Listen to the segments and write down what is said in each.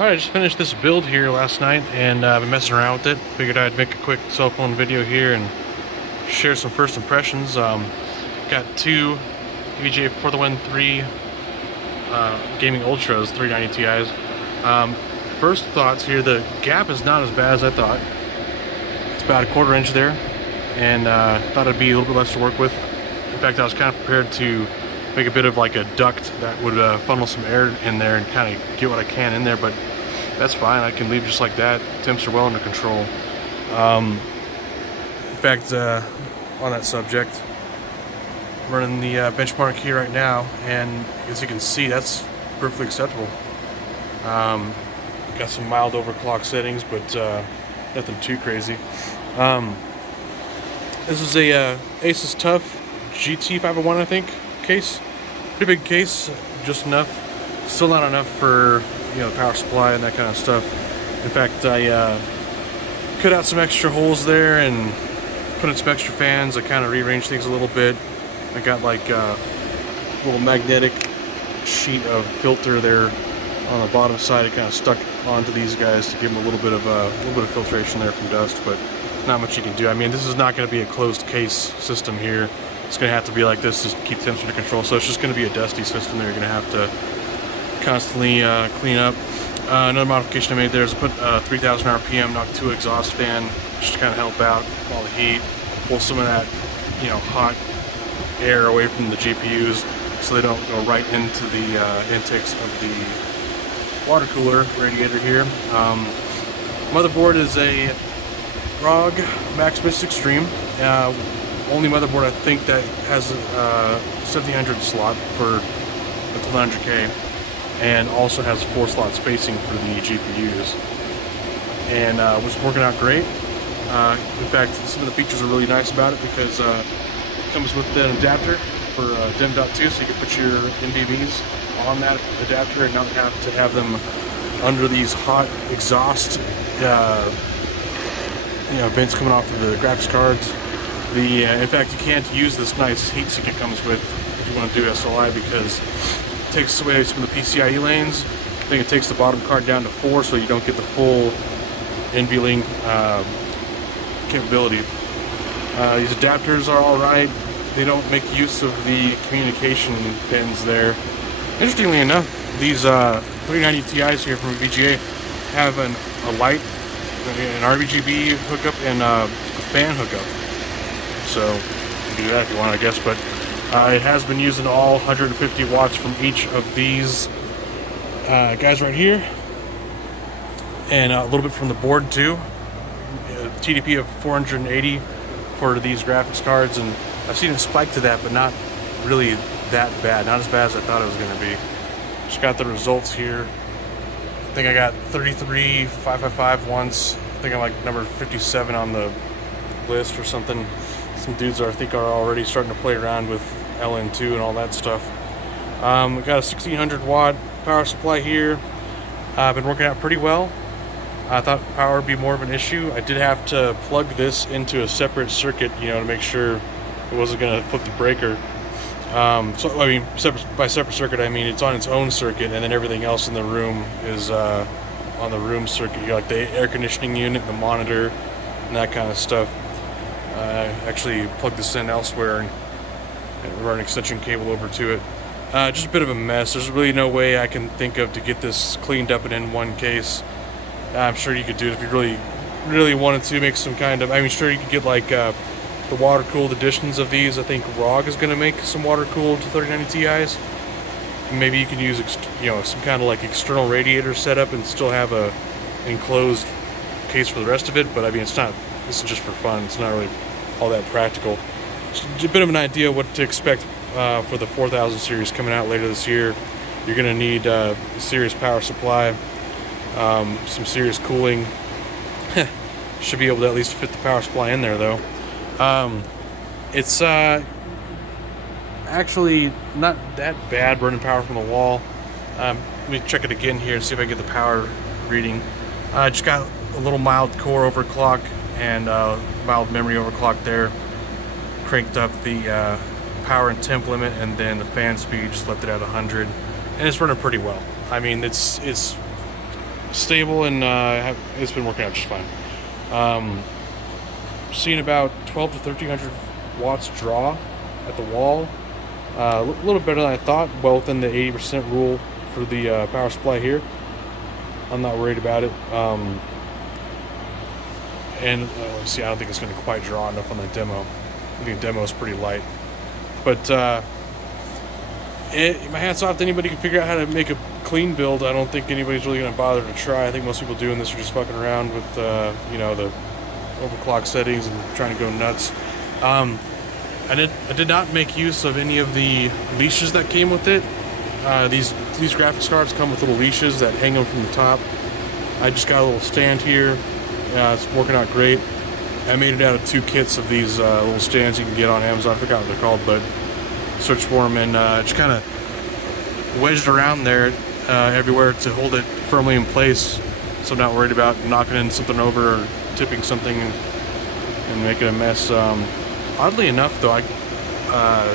Alright, I just finished this build here last night and I've been messing around with it. Figured I'd make a quick cell phone video here and share some first impressions. Got two EVGA for the Win 3 Gaming Ultras 390 Ti's. First thoughts here, the gap is not as bad as I thought. It's about a 1/4 inch there, and thought it'd be a little bit less to work with. In fact, I was kind of prepared to make a bit of like a duct that would funnel some air in there and kind of get what I can in there, but that's fine. I can leave just like that. Temps are well under control. In fact, on that subject, I'm running the benchmark here right now, and as you can see, that's perfectly acceptable. Got some mild overclock settings, but nothing too crazy. This is a ASUS TUF GT501, I think, case. Pretty big case, just enough. Still not enough for, you know, power supply and that kind of stuff. In fact, I cut out some extra holes there and put in some extra fans. I kind of rearranged things a little bit. I got like a little magnetic sheet of filter there on the bottom side. It kind of stuck onto these guys to give them a little bit of filtration there from dust, but not much you can do. I mean, this is not going to be a closed case system here. It's going to have to be like this just to keep temps under control. So it's just going to be a dusty system that you're going to have to constantly clean up. Another modification I made there is put 3000 RPM Knock 2 exhaust fan just to kind of help out all the heat, pull some of that, you know, hot air away from the GPUs so they don't go right into the intakes of the water cooler radiator here. Motherboard is a ROG Maximus Extreme. Only motherboard I think that has a 1700 slot for until 900K, and also has 4-slot spacing for the GPUs, and was working out great. In fact, some of the features are really nice about it because it comes with an adapter for DIMM.2, so you can put your NVMEs on that adapter and not have to have them under these hot exhaust vents coming off of the graphics cards. In fact, you can't use this nice heatsink it comes with if you want to do SLI, because it takes away some of the PCIe lanes. I think it takes the bottom card down to 4, so you don't get the full NVLink capability. These adapters are alright. They don't make use of the communication pins there. Interestingly enough, these 390 Ti's here from EVGA have a light, an RGB hookup, and a fan hookup. So you can do that if you want, I guess, but it has been using all 150 watts from each of these guys right here, and a little bit from the board too. TDP of 480 for these graphics cards, and I've seen it spike to that, but not really that bad. Not as bad as I thought it was going to be. Just got the results here. I think I got 33,555 once. I think I'm like number 57 on the list or something. Some dudes I think are already starting to play around with LN2 and all that stuff. We got a 1600 watt power supply here. I've been working out pretty well. I thought power would be more of an issue. I did have to plug this into a separate circuit, you know, to make sure it wasn't going to flip the breaker. So I mean, by separate circuit, I mean it's on its own circuit, and then everything else in the room is on the room circuit. You got like the air conditioning unit, the monitor, and that kind of stuff. Actually plug this in elsewhere and run an extension cable over to it. Just a bit of a mess. There's really no way I can think of to get this cleaned up and in one case. I'm sure you could do it if you really wanted to make some kind of, I mean, sure you could get like the water-cooled editions of these. I think ROG is going to make some water-cooled 3090 Ti's. Maybe you can use, you know, some kind of like external radiator setup and still have a enclosed case for the rest of it. But I mean, it's not. This is just for fun. It's not really all that practical. Just a bit of an idea what to expect for the 4000 series coming out later this year. You're going to need a serious power supply, some serious cooling. Should be able to at least fit the power supply in there though. It's actually not that bad burning power from the wall. Let me check it again here and see if I can get the power reading. I just got a little mild core overclock and mild memory overclock there. Cranked up the power and temp limit, and then the fan speed just left it at 100, and it's running pretty well. I mean, it's stable, and it's been working out just fine. Seeing about 12 to 1300 watts draw at the wall. A little better than I thought, well within the 80% rule for the power supply here. I'm not worried about it. And let's see, I don't think it's going to quite draw enough on the demo. I think the demo is pretty light. But my hat's off to anybody who can figure out how to make a clean build. I don't think anybody's really going to bother to try. I think most people doing this are just fucking around with you know, the overclock settings and trying to go nuts. I did not make use of any of the leashes that came with it. These graphics cards come with little leashes that hang them from the top. I just got a little stand here. It's working out great. I made it out of 2 kits of these little stands you can get on Amazon. I forgot what they're called, but search for them, and just kind of wedged around there everywhere to hold it firmly in place, so I'm not worried about knocking in something over or tipping something and making a mess. Oddly enough, though,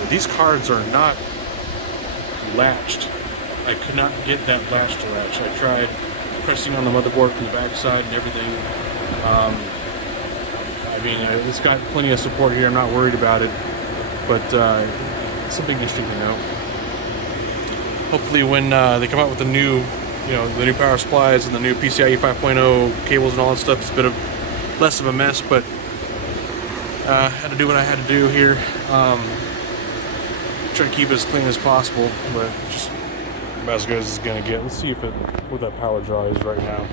these cards are not latched. I could not get that latch to latch. I tried pressing on the motherboard from the back side and everything. I mean, it's got plenty of support here. I'm not worried about it, but something interesting to know. Hopefully, when they come out with the new, you know, the new power supplies and the new PCIe 5.0 cables and all that stuff, it's a bit of less of a mess. But had to do what I had to do here. Try to keep it as clean as possible, but just about as good as it's gonna get. Let's see what that power draw is right now.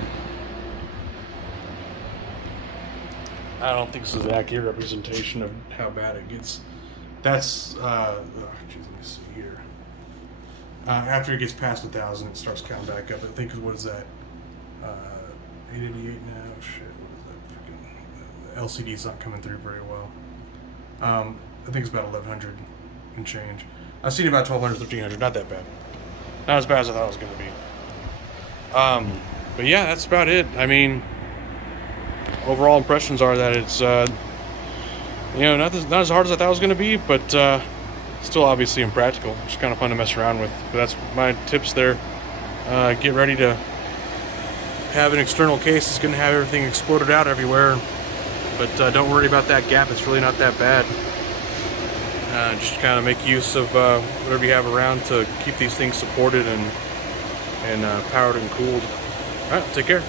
I don't think this is an accurate representation of how bad it gets. That's oh, geez, let me see here. After it gets past 1,000, it starts counting back up. I think, what is that? 888 now. Shit, what is that? Freaking LCD's not coming through very well. I think it's about 1,100 and change. I've seen about 1,200, 1,300. Not that bad. Not as bad as I thought it was going to be. But yeah, that's about it. I mean, overall impressions are that it's you know, not as hard as I thought it was going to be, but still obviously impractical. Just kind of fun to mess around with. But that's my tips there. Get ready to have an external case that's going to have everything exploded out everywhere, but don't worry about that gap. It's really not that bad. Just kind of make use of whatever you have around to keep these things supported and powered and cooled. All right, take care.